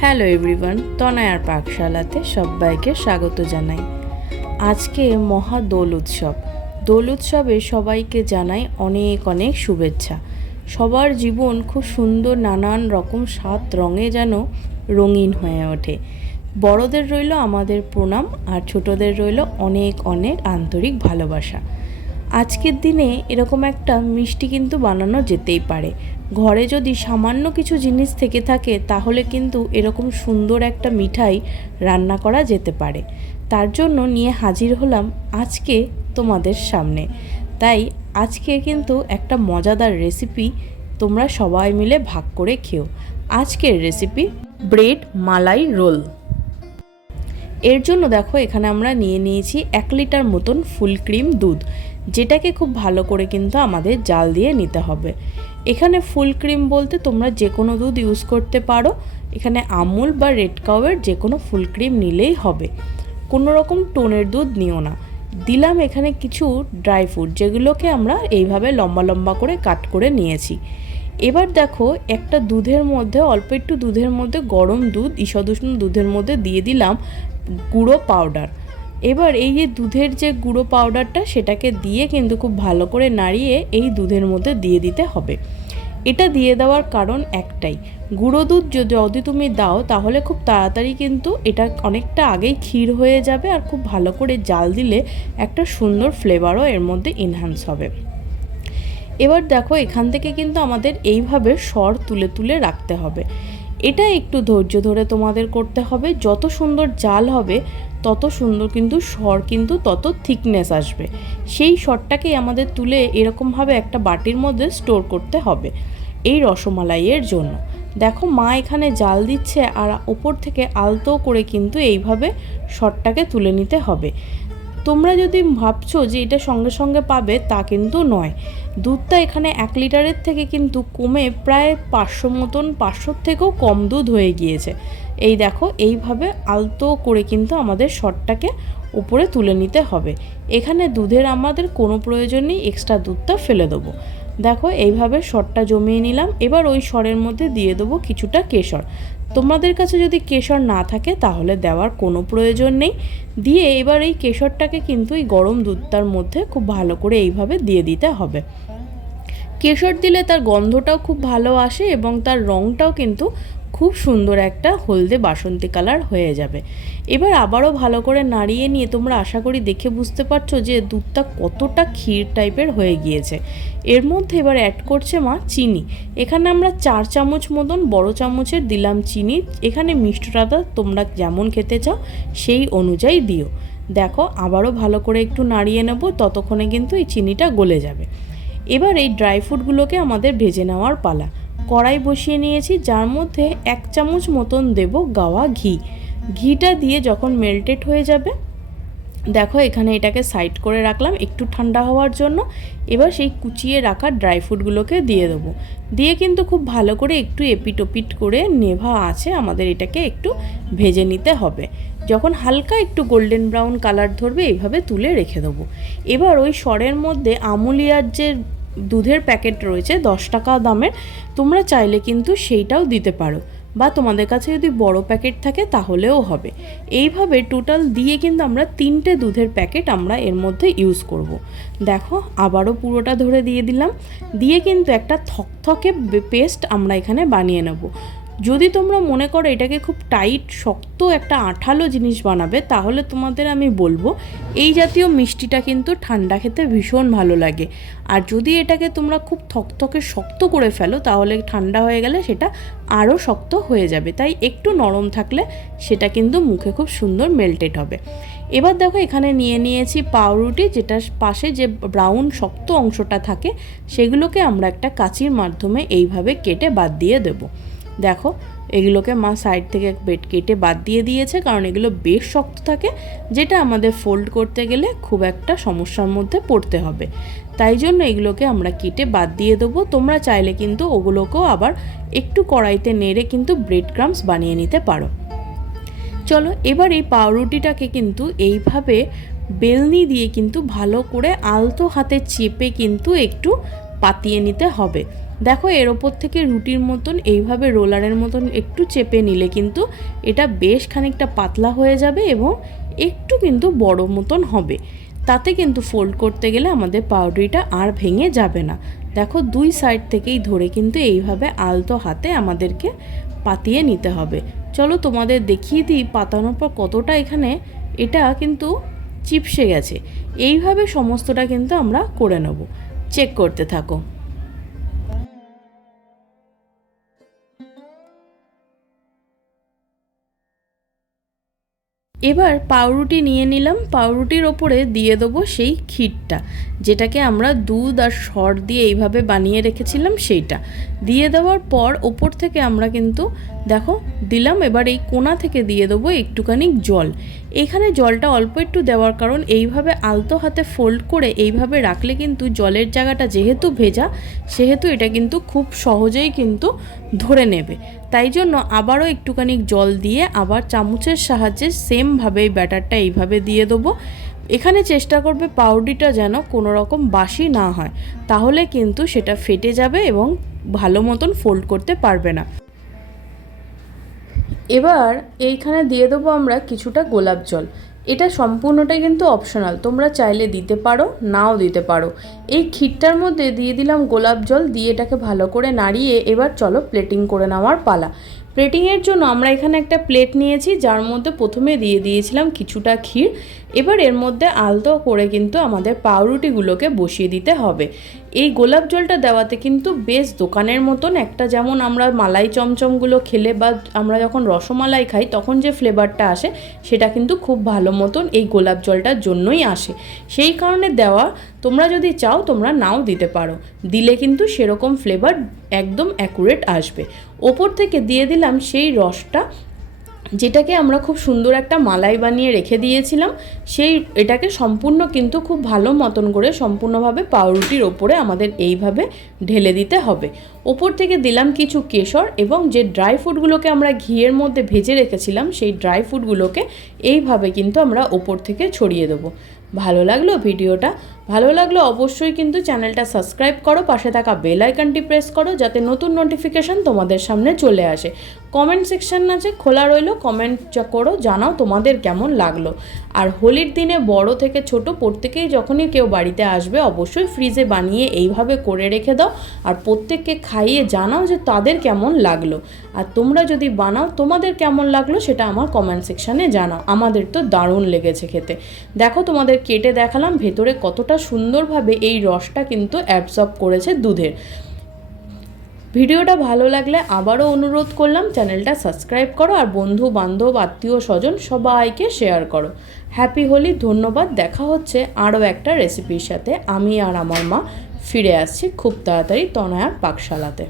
Hello everyone, তনয়ার পাকশালাতে সবাইকে স্বাগত জানাই। আজকে মহা দোল উৎসব। দোল উৎসবে সবাইকে জানাই অনেক অনেক শুভেচ্ছা। সবার জীবন খুব সুন্দর নানান রকম সাত রঙে যেন রঙিন হয়ে ওঠে। বড়দের রইল আমাদের প্রণাম আর ছোটদের রইল অনেক অনেক আন্তরিক ভালোবাসা। আজকের দিনে এরকম একটা মিষ্টি কিন্তু বানানো যেতেই পারে। ঘরে যদি সামান্য কিছু জিনিস থেকে থাকে, তাহলে কিন্তু এরকম সুন্দর একটা মিঠাই রান্না করা যেতে পারে। তার জন্য নিয়ে হাজির হলাম আজকে তোমাদের সামনে। তাই আজকে কিন্তু একটা মজাদার রেসিপি তোমরা সবাই মিলে ভাগ করে খেও। আজকের রেসিপি ব্রেড মালাই রোল। এর জন্য দেখো, এখানে আমরা নিয়ে নিয়েছি এক লিটার মতন ফুল ক্রিম দুধ, যেটাকে খুব ভালো করে কিন্তু আমাদের জাল দিয়ে নিতে হবে। এখানে ফুল ক্রিম বলতে তোমরা যে কোনো দুধ ইউজ করতে পারো। এখানে আমুল বা রেড কাউয়ের যে কোনো ফুল ক্রিম নিলেই হবে। কোনো রকম টোনের দুধ নিও না। দিলাম এখানে কিছু ড্রাই ফ্রুট যেগুলোকে আমরা এইভাবে লম্বা লম্বা করে কাট করে নিয়েছি। এবার দেখো, একটা দুধের মধ্যে, অল্প একটু দুধের মধ্যে গরম দুধ ঈষদ উষ্ণ দুধের মধ্যে দিয়ে দিলাম গুঁড়ো পাউডার এবার এই যে দুধের যে গুঁড়ো পাউডারটা সেটাকে দিয়ে কিন্তু খুব ভালো করে নাড়িয়ে এই দুধের মধ্যে দিয়ে দিতে হবে। এটা দিয়ে দেওয়ার কারণ একটাই, গুঁড়ো দুধ যদি তুমি দাও, তাহলে খুব তাড়াতাড়ি কিন্তু এটা অনেকটা আগেই ক্ষীর হয়ে যাবে আর খুব ভালো করে জাল দিলে একটা সুন্দর ফ্লেভারও এর মধ্যে এনহান্স হবে। এবার দেখো, এখান থেকে কিন্তু আমাদের এইভাবে স্বর তুলে তুলে রাখতে হবে। এটা একটু ধৈর্য ধরে তোমাদের করতে হবে। যত সুন্দর জাল হবে, তত সুন্দর কিন্তু স্বর কিন্তু তত থিকনেস আসবে। সেই স্বরটাকেই আমাদের তুলে এরকমভাবে একটা বাটির মধ্যে স্টোর করতে হবে এই রসমালাইয়ের জন্য। দেখো, মা এখানে জাল দিচ্ছে আর ওপর থেকে আলতো করে কিন্তু এইভাবে শটটাকে তুলে নিতে হবে। তোমরা যদি ভাবছ যে এটা সঙ্গে সঙ্গে পাবে, তা কিন্তু নয়। দুধটা এখানে এক লিটারের থেকে কিন্তু কমে প্রায় পাঁচশো মতন, পাঁচশোর থেকেও কম দুধ হয়ে গিয়েছে। এই দেখো, এইভাবে আলতো করে কিন্তু আমাদের শটটাকে উপরে তুলে নিতে হবে। এখানে দুধের আমাদের কোনো প্রয়োজন নেই এক্সট্রা দুধটা ফেলে দেবো। দেখো, এইভাবে শরটা জমিয়ে নিলাম। এবার ওই শরের মধ্যে দিয়ে দেবো কিছুটা কেশর। তোমাদের কাছে যদি কেশর না থাকে, তাহলে দেওয়ার কোনো প্রয়োজন নেই। দিয়ে এবার এই কেশরটাকে কিন্তু এই গরম দুধটার মধ্যে খুব ভালো করে এইভাবে দিয়ে দিতে হবে। কেশর দিলে তার গন্ধটাও খুব ভালো আসে এবং তার রঙটাও কিন্তু খুব সুন্দর একটা হলদে বাসন্তী কালার হয়ে যাবে। এবার আবারও ভালো করে নাড়িয়ে নিয়ে তোমরা আশা করি দেখে বুঝতে পারছ যে দুধটা কতটা ক্ষীর টাইপের হয়ে গিয়েছে। এর মধ্যে এবার অ্যাড করছে মা চিনি। এখানে আমরা চার চামচ মতন বড় চামচের দিলাম চিনি। এখানে মিষ্টটা তোমরা যেমন খেতে চাও সেই অনুযায়ী দিও। দেখো, আবারও ভালো করে একটু নাড়িয়ে নেব, ততক্ষণে কিন্তু এই চিনিটা গলে যাবে। এবার এই ড্রাই ফ্রুটগুলোকে আমাদের ভেজে নেওয়ার পালা। কড়াই বসিয়ে নিয়েছি, যার মধ্যে এক চামচ মতন দেব গাওয়া ঘি। ঘিটা দিয়ে যখন মেল্টেড হয়ে যাবে, দেখো এখানে এটাকে সাইড করে রাখলাম একটু ঠান্ডা হওয়ার জন্য। এবার সেই কুচিয়ে রাখা ড্রাই ফ্রুটগুলোকে দিয়ে দেবো। দিয়ে কিন্তু খুব ভালো করে একটু এপিট ওপিট করে নেভা আছে, আমাদের এটাকে একটু ভেজে নিতে হবে। যখন হালকা একটু গোল্ডেন ব্রাউন কালার ধরবে এইভাবে তুলে রেখে দেবো। এবার ওই সরের মধ্যে আমুলিয়ার যে দুধের প্যাকেট রয়েছে, দশ টাকা দামের। তোমরা চাইলে কিন্তু সেইটাও দিতে পারো। বা তোমাদের কাছে যদি বড় প্যাকেট থাকে তাহলেও হবে। এইভাবে টোটাল দিয়ে কিন্তু আমরা তিনটে দুধের প্যাকেট আমরা এর মধ্যে ইউজ করব। দেখো, আবারও পুরোটা ধরে দিয়ে দিলাম। দিয়ে কিন্তু একটা থকথকে পেস্ট আমরা এখানে বানিয়ে নেব। যদি তোমরা মনে করো এটাকে খুব টাইট শক্ত একটা আঠালো জিনিস বানাবে, তাহলে তোমাদের আমি বলব, এই জাতীয় মিষ্টিটা কিন্তু ঠান্ডা খেতে ভীষণ ভালো লাগে। আর যদি এটাকে তোমরা খুব থকথকে শক্ত করে ফেলো, তাহলে ঠান্ডা হয়ে গেলে সেটা আরও শক্ত হয়ে যাবে। তাই একটু নরম থাকলে সেটা কিন্তু মুখে খুব সুন্দর মেল্টেড হবে। এবার দেখো এখানে নিয়ে নিয়েছি পাউরুটি, যেটার পাশে যে ব্রাউন শক্ত অংশটা থাকে, সেগুলোকে আমরা একটা কাঁচির মাধ্যমে এইভাবে কেটে বাদ দিয়ে দেবো। দেখো, এগুলোকে মা সাইড থেকে বেড কেটে বাদ দিয়ে দিয়েছে, কারণ এগুলো বেশ শক্ত থাকে, যেটা আমাদের ফোল্ড করতে গেলে খুব একটা সমস্যার মধ্যে পড়তে হবে। তাই জন্য এগুলোকে আমরা কেটে বাদ দিয়ে দেবো। তোমরা চাইলে কিন্তু ওগুলোকেও আবার একটু কড়াইতে নেড়ে কিন্তু ব্রেড ক্রামস বানিয়ে নিতে পারো। চলো, এবার এই পাউরুটিটাকে কিন্তু এইভাবে বেলনি দিয়ে কিন্তু ভালো করে আলতো হাতে চেপে কিন্তু একটু পাতিয়ে নিতে হবে। দেখো, এর ওপর থেকে রুটির মতন এইভাবে রোলারের মতন একটু চেপে নিলে কিন্তু এটা বেশ খানিকটা পাতলা হয়ে যাবে এবং একটু কিন্তু বড় মতন হবে। তাতে কিন্তু ফোল্ড করতে গেলে আমাদের পাউডারিটা আর ভেঙে যাবে না। দেখো, দুই সাইড থেকেই ধরে কিন্তু এইভাবে আলতো হাতে আমাদেরকে পাতিয়ে নিতে হবে। চলো তোমাদের দেখিয়ে দিই পাতানোর পর কতটা এখানে এটা কিন্তু চিপসে গেছে। এইভাবে সমস্তটা কিন্তু আমরা করে নেব। চেক করতে থাকো। এবার পাউরুটি নিয়ে নিলাম। পাউরুটির ওপরে দিয়ে দেবো সেই ক্ষীরটা, যেটাকে আমরা দুধ আর সর দিয়ে এইভাবে বানিয়ে রেখেছিলাম সেইটা। দিয়ে দেওয়ার পর ওপর থেকে আমরা কিন্তু, দেখো, দিলাম। এবার এই কোনা থেকে দিয়ে দেবো একটুখানি জল। এখানে জলটা অল্প একটু দেওয়ার কারণ, এইভাবে আলতো হাতে ফোল্ড করে এইভাবে রাখলে কিন্তু জলের জায়গাটা যেহেতু ভেজা, সেহেতু এটা কিন্তু খুব সহজেই কিন্তু ধরে নেবে। তাই জন্য আবারও একটুখানি জল দিয়ে আবার চামচের সাহায্যে সেমভাবে এই ব্যাটারটা এইভাবে দিয়ে দেবো। এখানে চেষ্টা করবে পাউডিটা যেন কোনো রকম বাসি না হয়, তাহলে কিন্তু সেটা ফেটে যাবে এবং ভালো মতন ফোল্ড করতে পারবে না। এবার এইখানে দিয়ে দেবো আমরা কিছুটা গোলাপ জল। এটা সম্পূর্ণটাই কিন্তু অপশনাল তোমরা চাইলে দিতে পারো, নাও দিতে পারো। এই ক্ষীরটার মধ্যে দিয়ে দিলাম গোলাপ জল, দিয়ে এটাকে ভালো করে নাড়িয়ে এবার চলো প্লেটিং করে নেওয়ার পালা। প্লেটিংয়ের জন্য আমরা এখানে একটা প্লেট নিয়েছি, যার মধ্যে প্রথমে দিয়ে দিয়েছিলাম কিছুটা ক্ষীর। এবার এর মধ্যে আলতো করে কিন্তু আমাদের পাউরুটিগুলোকে বসিয়ে দিতে হবে। এই গোলাপ জলটা দেওয়াতে কিন্তু বেশ দোকানের মতন একটা যেমন আমরা মালাই চমচমগুলো খেলে বা আমরা যখন রসমালাই খাই, তখন যে ফ্লেভারটা আসে, সেটা কিন্তু খুব ভালো মতন এই গোলাপ জলটার জন্যই আসে। সেই কারণে দেওয়া তোমরা যদি চাও, তোমরা নাও দিতে পারো। দিলে কিন্তু সেরকম ফ্লেভার একদম অ্যাকুরেট আসবে। ওপর থেকে দিয়ে দিলাম সেই রসটা, যেটাকে আমরা খুব সুন্দর একটা মালাই বানিয়ে রেখে দিয়েছিলাম। সেই, এটাকে সম্পূর্ণ কিন্তু খুব ভালো মতন করে সম্পূর্ণভাবে পাউরুটির ওপরে আমাদের এইভাবে ঢেলে দিতে হবে। ওপর থেকে দিলাম কিছু কেশর এবং যে ড্রাই ফ্রুটগুলোকে আমরা ঘিয়ের মধ্যে ভেজে রেখেছিলাম, সেই ড্রাই ফ্রুটগুলোকে এইভাবে কিন্তু আমরা ওপর থেকে ছড়িয়ে দেবো। ভালো লাগল ভিডিওটা? ভালো লাগল অবশ্যই কিন্তু চ্যানেলটা সাবস্ক্রাইব করো, পাশে থাকা বেল আইকনটি প্রেস করো, যাতে নতুন নোটিফিকেশান তোমাদের সামনে চলে আসে। কমেন্ট সেকশন আছে, খোলা রইল কমেন্ট করো, জানাও তোমাদের কেমন লাগল। আর হোলির দিনে বড় থেকে ছোট প্রত্যেকেই যখনই কেউ বাড়িতে আসবে, অবশ্যই ফ্রিজে বানিয়ে এইভাবে করে রেখে দাও। আর প্রত্যেককে খাইয়ে জানাও যে তাদের কেমন লাগল। আর তোমরা যদি বানাও, তোমাদের কেমন লাগল সেটা আমার কমেন্ট সেকশানে জানাও। আমাদের তো দারুণ লেগেছে খেতে। দেখো তোমাদের কেটে দেখালাম, ভেতরে কতটা সুন্দরভাবে এই রসটা কিন্তু অ্যাবসর্ব করেছে দুধের। ভিডিওটা ভালো লাগলে আবারও অনুরোধ করলাম, চ্যানেলটা সাবস্ক্রাইব করো আর বন্ধু বান্ধব আত্মীয় স্বজন সবাইকে শেয়ার করো। হ্যাপি হোলি, ধন্যবাদ। দেখা হচ্ছে আরও একটা রেসিপির সাথে। আমি আর আমার মা ফিরে আসছি খুব তাড়াতাড়ি তনয়ার পাকশালাতে।